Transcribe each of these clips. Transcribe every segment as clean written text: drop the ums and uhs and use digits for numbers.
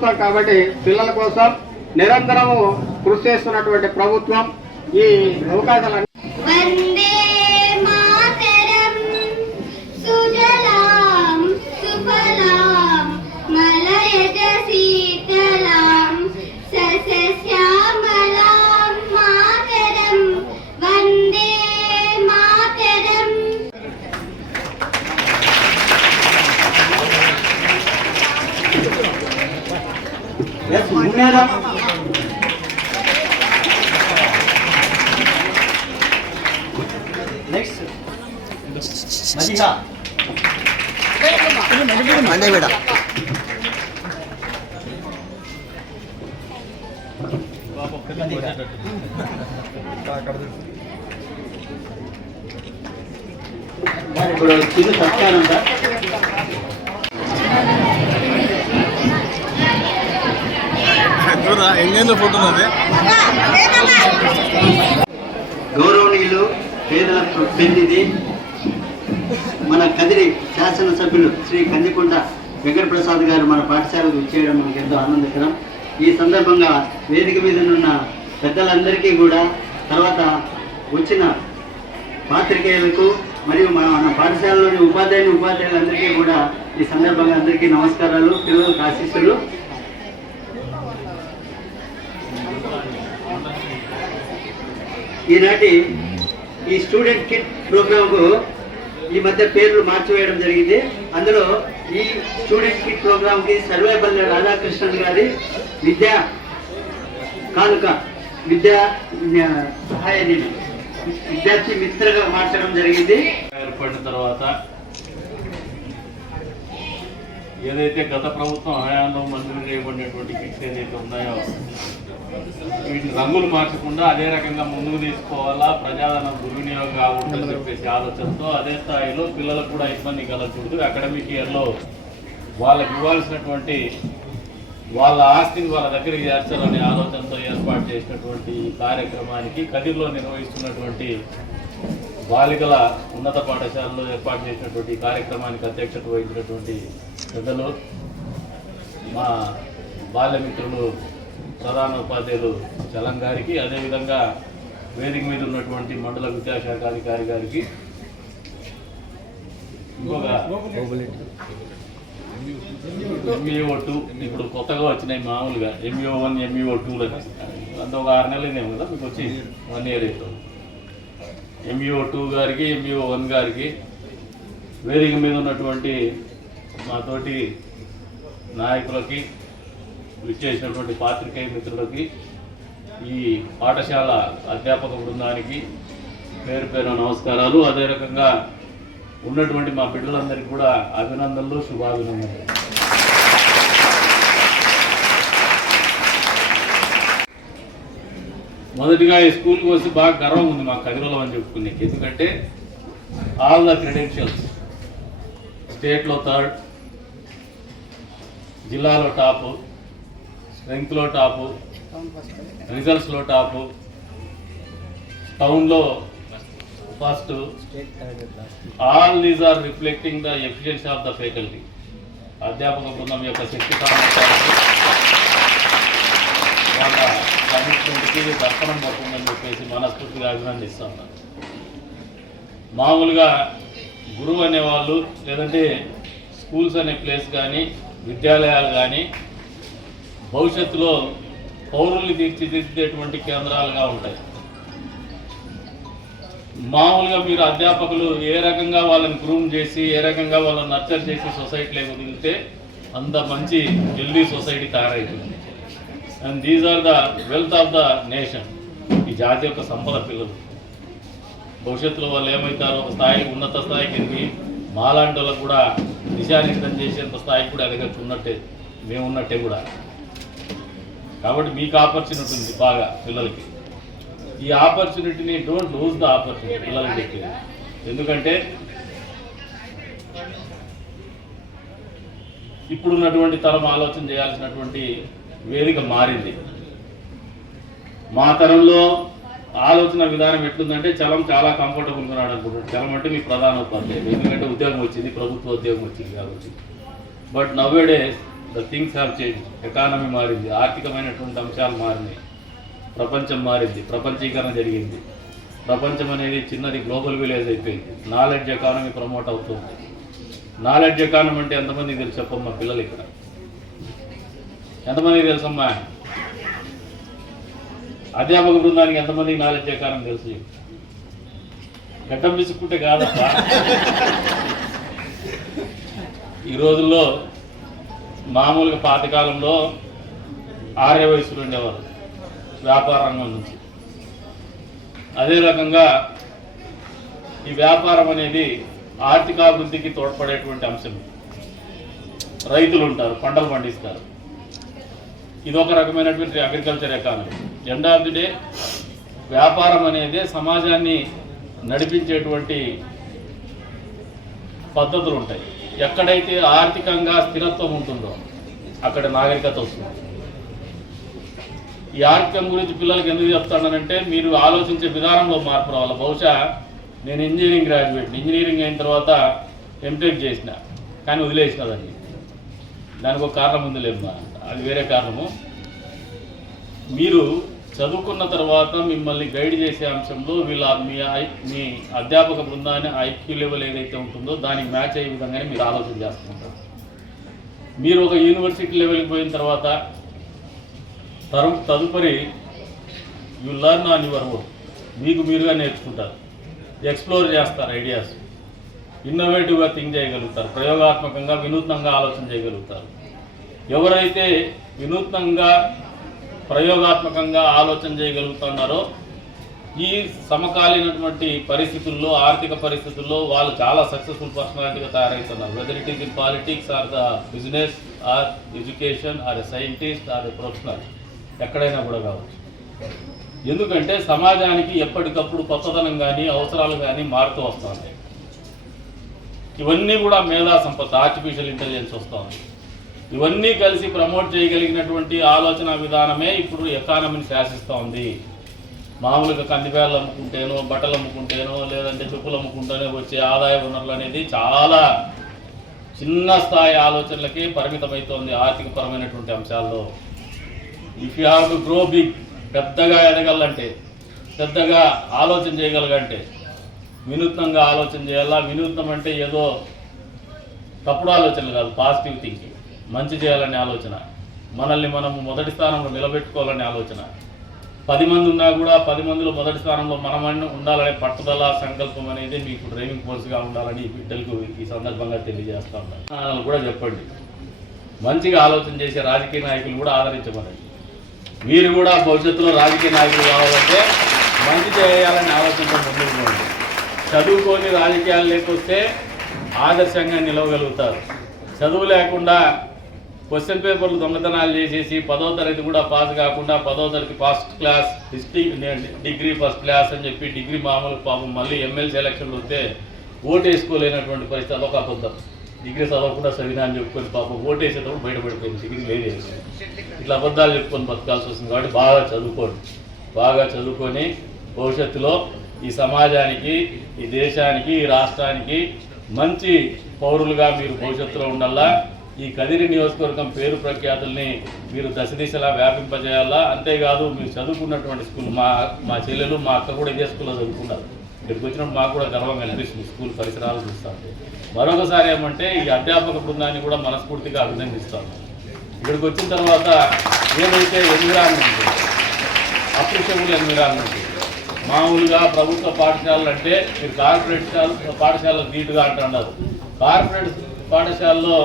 ప్రభుత్వం కాబట్టి పిల్లల కోసం నిరంతరము కృషి చేస్తున్నటువంటి ప్రభుత్వం ఈ అవకాశాలను నెక్స్ట్ మదిహా మండే బేట ఇప్పుడు చిన్న సత్కారం సార్. గౌరవనీయులు పేదల ప్రతినిధి మన కదిరి శాసనసభ్యులు శ్రీ కందికొండ వెంకటప్రసాద్ గారు మన పాఠశాలకు ఇచ్చేయడం మనకు ఎంతో ఆనందకరం. ఈ సందర్భంగా వేదిక మీద ఉన్న పెద్దలందరికీ కూడా, తర్వాత వచ్చిన పాత్రికేయులకు మరియు మన పాఠశాలలోని ఉపాధ్యాయులందరికీ కూడా ఈ సందర్భంగా అందరికీ నమస్కారాలు, పిల్లలకు ఆశీస్సులు. ఈనాటి ఈ స్టూడెంట్ కిట్ ప్రోగ్రాంకు ఈ మధ్య పేర్లు మార్చివేయడం జరిగింది. అందులో ఈ స్టూడెంట్ కిట్ ప్రోగ్రాంకి సర్వేపల్లి రాధాకృష్ణన్ గారి విద్యా కానుక విద్యా సహాయ నిధి విద్యార్థి మిత్రగా మార్చడం జరిగింది. ఏర్పడిన తర్వాత ఏదైతే గత ప్రభుత్వం హయాంలో మంజూరు చేయబడినటువంటి కిట్స్ ఏదైతే ఉన్నాయో వీటిని రంగులు మార్చకుండా అదే రకంగా ముందుకు తీసుకోవాలా, ప్రజాధనం దుర్వినియోగం కాకూడదని చెప్పేసి ఆలోచనతో అదే స్థాయిలో పిల్లలకు కూడా ఇబ్బంది కలగకూడదు, అకాడమిక్ ఇయర్లో వాళ్ళకి ఇవ్వాల్సినటువంటి వాళ్ళ ఆస్తిని వాళ్ళ దగ్గరికి చేర్చాలనే ఆలోచనతో ఏర్పాటు చేసినటువంటి కార్యక్రమానికి కదిరిలో నిర్వహిస్తున్నటువంటి బాలికల ఉన్నత పాఠశాలలో ఏర్పాటు చేసినటువంటి కార్యక్రమానికి అధ్యక్షత వహించినటువంటి పెద్దలు మా బాల్యమిత్రులు ప్రధాన ఉపాధ్యాయులు చలం గారికి, అదేవిధంగా వేదిక మీద ఉన్నటువంటి మండల విద్యాశాఖ అధికారి గారికి, ఇంకొక MAO2 ఇప్పుడు కొత్తగా వచ్చినాయి మామూలుగా MAO1 MAO2 అంత ఒక 6 నెలలైనాయి కదా మీకు వచ్చి 1 year అవుతుంది. MAO2 గారికి MAO1 గారికి, వేదిక మీద ఉన్నటువంటి మాతోటి నాయకులకి, విచ్చేసినటువంటి పాత్రికేయ మిత్రులకి, ఈ పాఠశాల అధ్యాపక బృందానికి పేరు పేరు నమస్కారాలు. అదే రకంగా ఉన్నటువంటి మా బిడ్డలందరికీ కూడా అభినందనలు, శుభాభినందనలు. మొదటిగా ఈ స్కూల్కి వచ్చి బాగా గర్వం ఉంది మాకు కదిరిలో అని చెప్పుకునే, ఎందుకంటే ఆల్ ద క్రెడెన్షియల్స్ స్టేట్లో 3rd, జిల్లాలో టాపు, స్ట్రెంగ్త్లో టాపు, రిజల్ట్స్లో టాపు, టౌన్లో first. All these are reflecting the efficiency of the faculty. అధ్యాపక బృందం యొక్క శక్తి సామర్థ్యానికి వాళ్ళ కమిట్మెంట్కి దర్శనం పడుతుందని చెప్పేసి మనస్ఫూర్తిగా అభినందిస్తాను. మామూలుగా గురువు అనేవాళ్ళు లేదంటే స్కూల్స్ అనే ప్లేస్ కానీ విద్యాలయాలు కానీ భవిష్యత్తులో పౌరుల్ని తీర్చిదిద్దేటువంటి కేంద్రాలుగా ఉంటాయి. మామూలుగా మీరు అధ్యాపకులు ఏ రకంగా వాళ్ళని గ్రూమ్ చేసి, ఏ రకంగా వాళ్ళని నర్చర్ చేసి సొసైటీలోకి వదిలితే అంత మంచి హెల్దీ సొసైటీ తయారవుతుంది. And these are the wealth of the nation. ఈ జాతి యొక్క సంపద పిల్లలు. భవిష్యత్తులో వాళ్ళు ఏమవుతారో ఒక స్థాయి, ఉన్నత స్థాయికి ఎదిగి మాలాంటి వాళ్ళకు కూడా దిశానిర్దేశం చేసేంత స్థాయికి కూడా ఎదగచ్చు ఉన్నట్టే, మేమున్నట్టే కూడా. కాబట్టి మీకు ఆపర్చునిటీ ఉంది బాగా పిల్లలకి. ఈ ఆపర్చునిటీని డోంట్ లూజ్ ద ఆపర్చునిటీ పిల్లలకి చెప్పేది. ఎందుకంటే ఇప్పుడున్నటువంటి తరం ఆలోచన చేయాల్సినటువంటి వేదిక మారింది. మా తరంలో ఆలోచన విధానం ఎట్లుందంటే చలం చాలా కంఫర్టబుల్ ఉన్నాడు అనుకుంటాడు. చలం అంటే మీ ప్రధాన ఉపాధ్యాయులు, ఎందుకంటే ఉద్యోగం వచ్చింది, ప్రభుత్వ ఉద్యోగం వచ్చింది కాబట్టి. But now A days the things have change. Economy మారింది, ఆర్థికమైనటువంటి అంశాలు మారినాయి, ప్రపంచం మారింది, ప్రపంచీకరణ జరిగింది. ప్రపంచం అనేది చిన్నది గ్లోబల్ విలేజ్ అయిపోయింది. నాలెడ్జ్ ఎకానమీ ప్రమోట్ అవుతుంది. నాలెడ్జ్ ఎకానమీ అంటే ఎంతమందికి తెలుసు చెప్పమ్మా? పిల్లలు ఇక్కడ ఎంతమందికి తెలుసమ్మా? అధ్యాపక బృందానికి ఎంతమందికి నాలెడ్జ్ ఎకానమీ తెలుసు? గడ్డం పిసుకుంటే కాదప్పా. ఈ రోజుల్లో మామూలుగా పాతకాలంలో ఆర్య వయసులు ఉండేవారు వ్యాపార రంగం నుంచి. అదే రకంగా ఈ వ్యాపారం అనేది ఆర్థికాభివృద్ధికి తోడ్పడేటువంటి అంశం. రైతులు ఉంటారు, పంటలు పండిస్తారు. ఇదొక రకమైనటువంటి agriculture economy. End of the day వ్యాపారం అనేది సమాజాన్ని నడిపించేటువంటి పద్ధతులు ఉంటాయి. ఎక్కడైతే ఆర్థికంగా స్థిరత్వం ఉంటుందో అక్కడ నాగరికత వస్తుంది. ఈ ఆర్థికం గురించి పిల్లలకి ఎందుకు చెప్తానంటే మీరు ఆలోచించే విధానంలో మార్పు రావాలి. బహుశా నేను ఇంజనీరింగ్ గ్రాడ్యుయేట్, ఇంజనీరింగ్ అయిన తర్వాత ఎంటెక్ చేసిన, కానీ వదిలేసిన దాన్ని. దానికి ఒక కారణం ఉంది లేమ్మా, అది వేరే కారణము. మీరు చదువుకున్న తర్వాత మిమ్మల్ని గైడ్ చేసే అంశంలో మీ అధ్యాపక బృందాన్ని ఐక్యూ లెవెల్ ఏదైతే ఉంటుందో దానికి మ్యాచ్ అయ్యే విధంగానే మీరు ఆలోచన చేస్తుంటారు. మీరు ఒక యూనివర్సిటీ లెవెల్కి పోయిన తర్వాత తదుపరి you learn on your own. మీకు మీరుగా నేర్చుకుంటారు, ఎక్స్ప్లోర్ చేస్తారు, ఐడియాస్ ఇన్నోవేటివ్గా థింక్ చేయగలుగుతారు, ప్రయోగాత్మకంగా వినూత్నంగా ఆలోచన చేయగలుగుతారు. ఎవరైతే వినూత్నంగా ప్రయోగాత్మకంగా ఆలోచన చేయగలుగుతున్నారో ఈ సమకాలీనటువంటి పరిస్థితుల్లో, ఆర్థిక పరిస్థితుల్లో వాళ్ళు చాలా సక్సెస్ఫుల్ పర్సనాలిటీగా తయారవుతున్నారు. Whether it is in politics or the business or education or a scientist or a professional, ఎక్కడైనా కూడా కావచ్చు. ఎందుకంటే సమాజానికి ఎప్పటికప్పుడు కొత్తదనం కానీ అవసరాలు కానీ మారుతూ వస్తుంది. ఇవన్నీ కూడా మేధా సంపత్తి, ఆర్టిఫిషియల్ ఇంటెలిజెన్స్ వస్తుంది. ఇవన్నీ కలిసి ప్రమోట్ చేయగలిగినటువంటి ఆలోచన విధానమే ఇప్పుడు ఎకానమీని శాసిస్తూ ఉంది. మామూలుగా కందిపేర్లు అమ్ముకుంటేనో, బట్టలు అమ్ముకుంటేనో, లేదంటే చెప్పులు అమ్ముకుంటేనే వచ్చే ఆదాయ వనరులు అనేది చాలా చిన్న స్థాయి ఆలోచనలకే పరిమితమవుతోంది ఆర్థికపరమైనటువంటి అంశాల్లో. If you have to grow big, పెద్దగా ఎదగాలంటే, పెద్దగా ఆలోచన చేయగలగంటే వినూత్నంగా ఆలోచన చేయాలా. వినూత్నం అంటే ఏదో తప్పుడు ఆలోచనలు కాదు, పాజిటివ్ థింకింగ్, మంచి చేయాలనే ఆలోచన, మనల్ని మనం మొదటి స్థానంలో నిలబెట్టుకోవాలనే ఆలోచన. 10 మంది ఉన్నా కూడా 10 మందిలో మొదటి స్థానంలో మనం ఉండాలనే పట్టుదల, సంకల్పం అనేది మీకు డ్రైవింగ్ ఫోర్స్గా ఉండాలని ఈ బిడ్డలకు ఈ సందర్భంగా తెలియజేస్తా ఉన్నాను. కూడా చెప్పండి, మంచిగా ఆలోచన చేసే రాజకీయ నాయకులు కూడా ఆదరించమనండి. మీరు కూడా భవిష్యత్తులో రాజకీయ నాయకులు కావాలంటే మంచి చేయాలని ఆలోచనతో ముందుకు పోండి. చదువుకొని రాజకీయాలు లేకొస్తే ఆదర్శంగా నిలవగలుగుతారు. చదువు లేకుండా క్వశ్చన్ పేపర్లు దొంగతనాలు చేసేసి 10వ తరగతి కూడా పాస్ కాకుండా 10వ తరగతి first class, degree first class అని చెప్పి డిగ్రీ మామూలు పాపం మళ్ళీ ఎమ్మెల్సీ ఎలక్షన్లు వస్తే ఓటు వేసుకోలేనటువంటి పరిస్థితి. అదొక అబద్ధం. డిగ్రీ చదవకుండా చదివినా అని చెప్పుకొని పాపం ఓటు వేసేటప్పుడు బయటపడిపోయింది, డిగ్రీ లేదు. ఇట్లా అబద్ధాలు చెప్పుకొని బతకాల్సి వస్తుంది. కాబట్టి బాగా చదువుకోండి. బాగా చదువుకొని భవిష్యత్తులో ఈ సమాజానికి, ఈ దేశానికి, ఈ రాష్ట్రానికి మంచి పౌరులుగా మీరు భవిష్యత్తులో ఉండాలా. ఈ కదిరి నియోజకవర్గం పేరు ప్రఖ్యాతుల్ని మీరు దశ దిశలా వ్యాపింపజేయాలా. అంతేకాదు మీరు చదువుకున్నటువంటి స్కూల్, మా చెల్లెలు, మా అక్క కూడా ఇదే స్కూల్లో చదువుకున్నారు. ఇక్కడికి వచ్చినప్పుడు మాకు కూడా గర్వంగా అనిపిస్తుంది స్కూల్ పరిసరాలు చూస్తాను. మరొకసారి ఏమంటే ఈ అధ్యాపక బృందాన్ని కూడా మనస్ఫూర్తిగా అభినందిస్తాను. ఇక్కడికి వచ్చిన తర్వాత ఏదైతే ఎన్విరాన్మెంట్, అప్రిషియబుల్ ఎన్విరాన్మెంట్, మామూలుగా ప్రభుత్వ పాఠశాలలు అంటే మీరు కార్పొరేట్ పాఠశాలలో ధీటుగా అంటున్నారు. కార్పొరేట్ పాఠశాలలో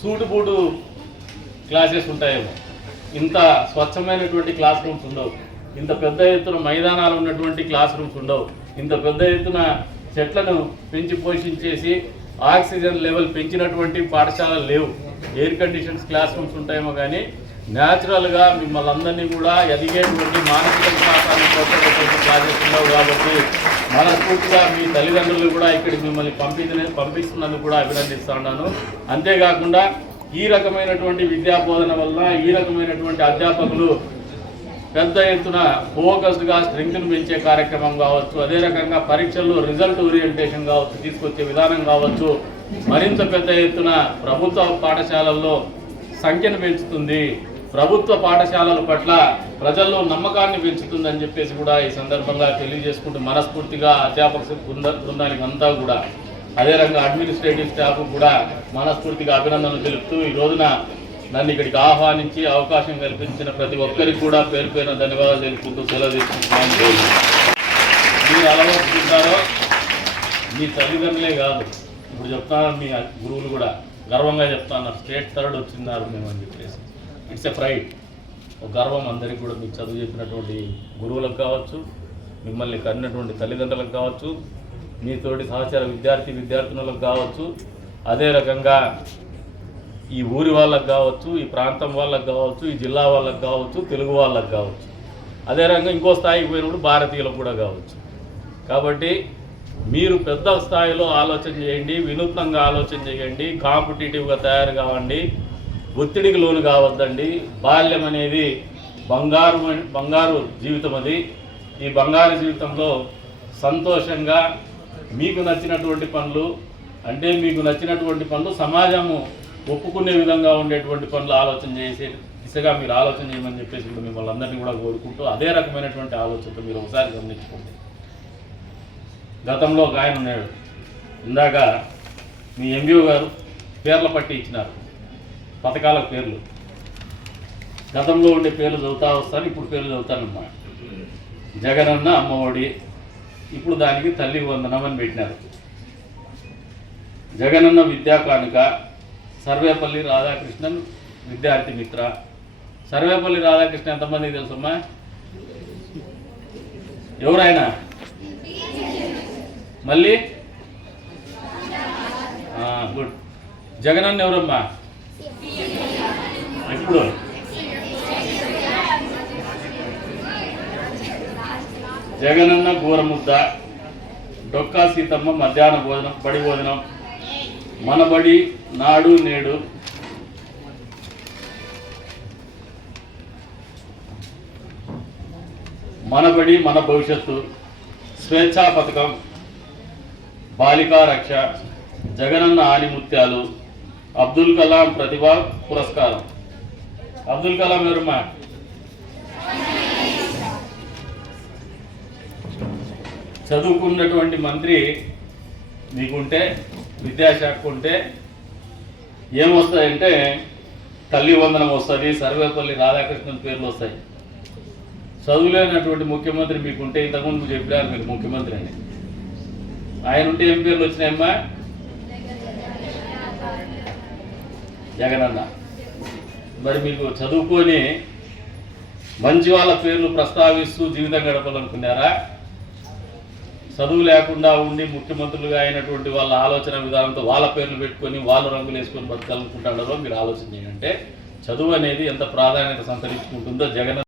సూటు బూటు క్లాసెస్ ఉంటాయేమో, ఇంత స్వచ్ఛమైనటువంటి క్లాస్ రూమ్స్ ఉండవు, ఇంత పెద్ద ఎత్తున మైదానాలు ఉన్నటువంటి క్లాస్ రూమ్స్ ఉండవు, ఇంత పెద్ద ఎత్తున చెట్లను పెంచి పోషించేసి ఆక్సిజన్ లెవెల్ పెంచినటువంటి పాఠశాలలు లేవు. ఎయిర్ కండిషన్స్ క్లాస్ రూమ్స్ ఉంటాయేమో కానీ న్యాచురల్గా మిమ్మల్ని అందరినీ కూడా ఎదిగేటువంటి మానసిక వికాసాన్ని ప్రోత్సహించే క్లాసెస్ ఉండవు. కాబట్టి మనస్ఫూర్తిగా మీ తల్లిదండ్రులు కూడా ఇక్కడికి మిమ్మల్ని పంపిస్తున్నందుకు కూడా అభినందిస్తూ ఉన్నాను. అంతేకాకుండా ఈ రకమైనటువంటి విద్యాబోధన వల్ల ఈ రకమైనటువంటి అధ్యాపకులు పెద్ద ఎత్తున ఫోకస్డ్గా స్ట్రెంగ్త్ను పెంచే కార్యక్రమం కావచ్చు, అదే రకంగా పరీక్షల్లో రిజల్ట్ ఓరియంటేషన్ కావచ్చు తీసుకొచ్చే విధానం కావచ్చు, మరింత పెద్ద ఎత్తున ప్రభుత్వ పాఠశాలల్లో సంఖ్యను పెంచుతుంది, ప్రభుత్వ పాఠశాలల పట్ల ప్రజల్లో నమ్మకాన్ని పెంచుతుందని చెప్పేసి కూడా ఈ సందర్భంగా తెలియజేసుకుంటూ మనస్ఫూర్తిగా అధ్యాపక బృందానికి అంతా కూడా అదే రంగా అడ్మినిస్ట్రేటివ్ స్టాఫ్ కూడా మనస్ఫూర్తిగా అభినందనలు తెలుపుతూ ఈ రోజున నన్ను ఇక్కడికి ఆహ్వానించి అవకాశం కల్పించిన ప్రతి ఒక్కరికి కూడా పేరు పేరున ధన్యవాదాలు తెలుపుకుంటూ సెలవు తీసుకుంటున్నాను. మీరు అలవర్చుకుంటారో మీ తల్లిదండ్రులే కాదు, ఇప్పుడు చెప్తున్నారు మీ గురువులు కూడా గర్వంగా చెప్తున్నారు, స్టేట్ థర్డ్ వచ్చిన్నారు మేము అని చెప్పేసి. ఇట్స్ ఎ ప్రైడ్, ఒక గర్వం అందరికీ కూడా. మీకు చదువు చెప్పినటువంటి గురువులకు కావచ్చు, మిమ్మల్ని కన్నటువంటి తల్లిదండ్రులకు కావచ్చు, మీతోటి సహచర విద్యార్థినులకు కావచ్చు, అదే రకంగా ఈ ఊరి వాళ్ళకు కావచ్చు, ఈ ప్రాంతం వాళ్ళకు కావచ్చు, ఈ జిల్లా వాళ్ళకు కావచ్చు, తెలుగు వాళ్ళకు కావచ్చు, అదే రకంగా ఇంకో స్థాయికి పోయినప్పుడు భారతీయులకు కూడా కావచ్చు. కాబట్టి మీరు పెద్ద స్థాయిలో ఆలోచన చేయండి, వినూత్నంగా ఆలోచన చేయండి, కాంపిటేటివ్గా తయారు కావండి, ఒత్తిడికి లోను కావద్దండి. బాల్యం అనేది బంగారు జీవితం, అది ఈ బంగారు జీవితంలో సంతోషంగా మీకు నచ్చినటువంటి పనులు, అంటే మీకు నచ్చినటువంటి పనులు సమాజము ఒప్పుకునే విధంగా ఉండేటువంటి పనులు ఆలోచన చేసే దిశగా మీరు ఆలోచన చేయమని చెప్పేసి కూడా మిమ్మల్ని అందరినీ కూడా కోరుకుంటూ అదే రకమైనటువంటి ఆలోచనతో మీరు ఒకసారి గమనించుకోండి. గతంలో ఒక ఆయన ఉన్నాడు, ఇందాక మీ ఎంబీఓ గారు పేర్ల పట్టి ఇచ్చినారు, పథకాల పేర్లు. గతంలో ఉండే పేర్లు చదువుతా వస్తాను, ఇప్పుడు పేర్లు చదువుతానమ్మా. జగనన్న అమ్మఒడి, ఇప్పుడు దానికి తల్లి వందనం అని పెట్టినారు. జగనన్న విద్యా కానుక, సర్వేపల్లి రాధాకృష్ణన్ విద్యార్థి మిత్ర. సర్వేపల్లి రాధాకృష్ణ ఎంతమందికి తెలుసమ్మా? ఎవరైనా? మళ్ళీ గుడ్. జగనన్న ఎవరమ్మా? ఎప్పుడు? జగనన్న గోరముద్ద, డొక్కా సీతమ్మ మధ్యాహ్న భోజనం, బడి భోజనం, మన బడి నాడు నేడు, మన బడి మన భవిష్యత్తు, స్వేచ్ఛా పథకం, బాలికా రక్ష, జగనన్న ఆనిముత్యాలు, అబ్దుల్ కలాం ప్రతిభా పురస్కారం. అబ్దుల్ కలాం ఎవరమ్మా? చదువుకున్నటువంటి మంత్రి మీకుంటే, విద్యాశాఖ ఉంటే ఏమొస్తాయంటే తల్లి వందనం వస్తుంది, సర్వేపల్లి రాధాకృష్ణన్ పేర్లు వస్తాయి. చదువులేనటువంటి ముఖ్యమంత్రి మీకుంటే, ఇంతకుముందు చెప్పారు మీరు ముఖ్యమంత్రి అని, ఆయన ఉంటే ఏం పేర్లు వచ్చినాయమ్మా? జగనన్న. మరి మీకు చదువుకొని మంచి వాళ్ళ పేర్లు ప్రస్తావిస్తూ జీవితం గడపాలనుకున్నారా? చదువు లేకుండా ఉండి ముఖ్యమంత్రులుగా అయినటువంటి వాళ్ళ ఆలోచన విధానంతో వాళ్ళ పేర్లు పెట్టుకొని వాళ్ళు రంగులు వేసుకొని బతకాలనుకుంటాడో మీరు ఆలోచన చేయండి. చదువు అనేది ఎంత ప్రాధాన్యత సంతరించుకుంటుందో జగన్